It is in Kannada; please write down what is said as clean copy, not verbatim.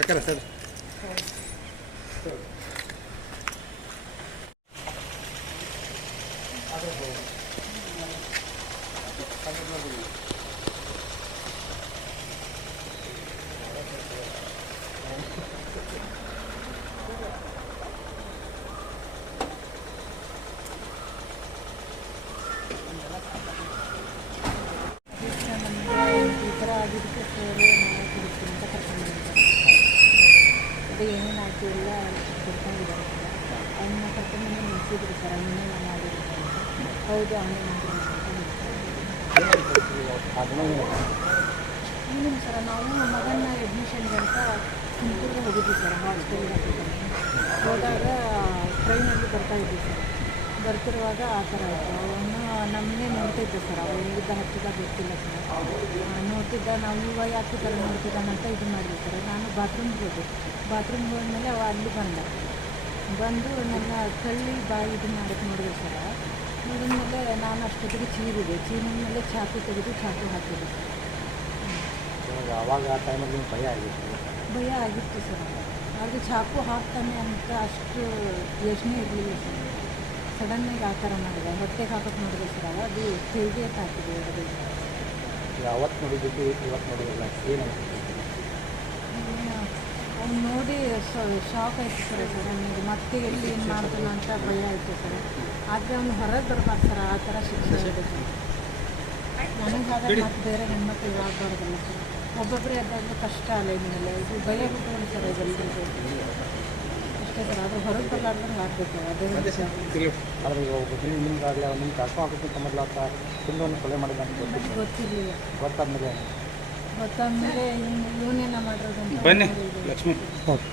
ಅಕ್ಕರ ಸರ್ ಈ ಥರ ಆಗಿದ್ದಕ್ಕೆ ಸರ್ ನಾವು ಕುಡಿಸ್ತೀವಿ ಅಂತ ಕರ್ಕೊಂಡಿದ್ದಾರೆ. ಅದು ಏನೇನು ಆಯಿತು ಎಲ್ಲ ಬಿಡ್ಕೊಂಡಿದ್ದಾರೆ ಸರ್. ಅವನ್ನ ಕರ್ಕೊಂಡು ನಿಲ್ಲಿಸಿದ್ರು ಸರ್, ಅವನ್ನೇನೋ ಮಾಡಿದ್ರು ಅಂತ. ಹೌದು ಅವನೇ ಮಾಡಿದ್ರು ಅಂತ ಏನಿಲ್ಲ ಸರ್, ನಾವು ಮಗನ ಅಡ್ಮಿಷನ್ಗೆ ಅಂತ ತುಮಕೂರಿಗೆ ಹೋಗಿದ್ವಿ ಸರ್, ಹಾಸ್ಟೆಲ್ಗೆ ಹಾಕಿದ್ದಾನೆ. ಹೋದಾಗ ಟ್ರೈನಲ್ಲಿ ಬರ್ತಾಯಿದ್ವಿ ಸರ್. ಬರ್ತಿರುವಾಗ ಆ ಥರ ಆಯಿತು. ಅವನು ನಮ್ಮನ್ನೇ ನೋಡ್ತಿದ್ದೆ ಸರ್, ಅವ ಹೇಗಿದ್ದ ಹಚ್ಚಿದ ಗೊತ್ತಿಲ್ಲ ಸರ್. ನೋಡ್ತಿದ್ದ, ನಾವು ಇವಾಗ ಯಾಕೆ ಈ ಥರ ನೋಡ್ತಿದ್ದಾನಂತ ಇದು ಮಾಡಿದ್ವಿ ಸರ್. ನಾನು ಬಾತ್ರೂಮ್ಗೆ ಹೋದೆ. ಬಾತ್ರೂಮ್ಗೆ ಹೋದ್ಮೇಲೆ ಅವ ಅಲ್ಲಿ ಬಂದು ನನ್ನ ಕಳ್ಳಿ ಬಾಯಿ ಇದು ಮಾಡೋಕ್ಕೆ ನೋಡಿದೆ ಸರ್. ನೋಡಿದ್ಮೇಲೆ ನಾನು ಅಷ್ಟೊತ್ತಿಗೆ ಚೀರಿದೆ. ಚೀರಿದ ಮೇಲೆ ಚಾಕು ತೆಗೆದು ಚಾಕು ಹಾಕಿದೆ ಸರ್. ಅವಾಗ ಆ ಟೈಮಲ್ಲಿ ಭಯ ಆಗಿತ್ತು. ಭಯ ಆಗಿತ್ತು ಸರ್. ಆದರೆ ಚಾಕು ಹಾಕ್ತಾನೆ ಅಂತ ಅಷ್ಟು ಯೋಚನೆ ಇರಲಿಲ್ಲ ಸರ್. ಸಡನ್ನಾಗಿ ಆ ಥರ ಮಾಡಿದೆ. ಹೊಟ್ಟೆಗೆ ಹಾಕೋಕ್ಕೆ ನೋಡಿದೆ ಸರ್. ಅದು ತೆಗೆ ಹಾಕಿದೆ ಎರಡು. ಅವತ್ತು ನೋಡಿದ್ದಕ್ಕೆ ಇವತ್ತು ನೋಡಿರಲ್ಲ ಏನು ಅವ್ನು ನೋಡಿ ಶಾಕ್ ಆಯಿತು ಸರ್. ನನಗೆ ಮತ್ತೆ ಎಲ್ಲಿ ಏನು ಮಾಡ್ತಾನೆ ಅಂತ ಭಯ ಆಯಿತು ಸರ್. ಆದರೆ ಅವ್ನು ಹೊರಗೆ ಬರಬಾರ್ದು ಸರ್, ಆ ಥರ ಶಿಕ್ಷೆ ಇರಬೇಕು. ನನಗೆ ಆದಾಗ ಮತ್ತೆ ಬೇರೆ ಹೆಣ್ಮಕ್ಳು ಆಗಬಾರ್ದಲ್ಲ ಸರ್. ಒಬ್ಬೊಬ್ಬರೇ ಅದಾಗಲೂ ಕಷ್ಟ ಅಲ್ಲ. ಇನ್ಮೇಲೆ ಇದು ಭಯ ಬಿಟ್ಕೊಂಡು ಸರ್ ಇದೆಲ್ಲರಿಗೂ ಅಷ್ಟೇ ಸರ್. ಅದು ಹೊರಗೆ ಬರಲಾರ್ದಂಗೆ ಆಗಬೇಕು. ಅದೇ ಆದರೆ ಈಗ ಒಬ್ಬ ನಿಮ್ಗಾಗಲಿ ನಿಮ್ಮ ಕಷ್ಟ ಆಗೋಕ್ಕಿಂತ ಮೊದಲು ಆತ ತಿಂದವನ್ನು ಕೊಲೆ ಮಾಡಿದ ಅಂತ ಗೊತ್ತಿರಲಿಲ್ಲ. ಗೊತ್ತಾದ್ಮೇಲೆ ಇವನೇನ ಮಾಡಿರೋದು ಅಂತ ಬನ್ನಿ ಲಕ್ಷ್ಮಿ. ಓಕೆ